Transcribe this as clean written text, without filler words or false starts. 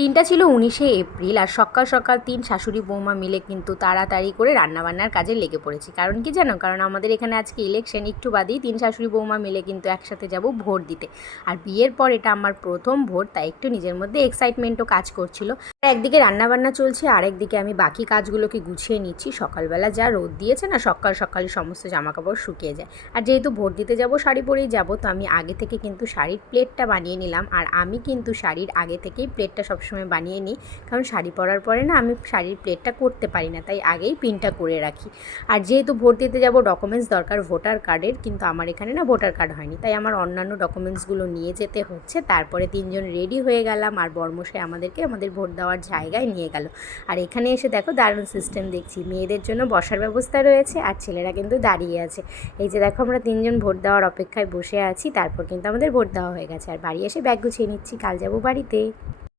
দিনটা ছিল 19শে এপ্রিল আর সকাল সকাল 3 শাশুড়ি বৌমা মিলে কিন্তু তাড়াতাড়ি করে রান্নাবান্নার কাজে লেগে পড়েছি। কারণ কি জানো, কারণ আমাদের এখানে আজকে ইলেকশন, একটু বাদেই 3 শাশুড়ি বৌমা মিলে কিন্তু একসাথে যাব ভোট দিতে। আর বিয়ের পর এটা আমার প্রথম ভোট, তাই একটু নিজের মধ্যে এক্সাইটমেন্টও কাজ করছিল। একদিকে রান্নাবান্না চলছে আর একদিকে আমি বাকি কাজগুলোকে গুছিয়ে নিচ্ছি। সকালবেলা যা রোদ দিয়েছে না, সকাল সকালই সমস্ত জামাকাপড় শুকিয়ে যায়। আর যেহেতু ভোট দিতে যাব শাড়ি পরেই যাব, তো আমি আগে থেকে কিন্তু শাড়ির প্লেটটা বানিয়ে নিলাম। আর আমি কিন্তু শাড়ির আগে থেকেই প্লেটটা সবসময় বানিয়ে নিই, কারণ শাড়ি পরার পরে না আমি শাড়ির প্লেটটা করতে পারি না, তাই আগেই পিনটা করে রাখি। আর যেহেতু ভোট দিতে যাব ডকুমেন্টস দরকার ভোটার কার্ডের, কিন্তু আমার এখানে না ভোটার কার্ড হয়নি, তাই আমার অন্যান্য ডকুমেন্টসগুলো নিয়ে যেতে হচ্ছে। তারপরে 3জন রেডি হয়ে গেলাম আর বর্মশাই আমাদেরকে আমাদের ভোট দেওয়ার জায়গায় নিয়ে গেল। আর এখানে এসে দেখো দারুণ সিস্টেম দেখছি, মেয়েদের জন্য বসার ব্যবস্থা রয়েছে আর ছেলেরা কিন্তু দাঁড়িয়ে আছে। এই যে দেখো আমরা 3জন ভোট দেওয়ার অপেক্ষায় বসে আছি, তারপর কিন্তু আমাদের ভোট দেওয়া হয়ে গেছে। আর বাড়ি এসে ব্যাগ গুছিয়ে নিচ্ছি, কাল যাবো বাড়িতে।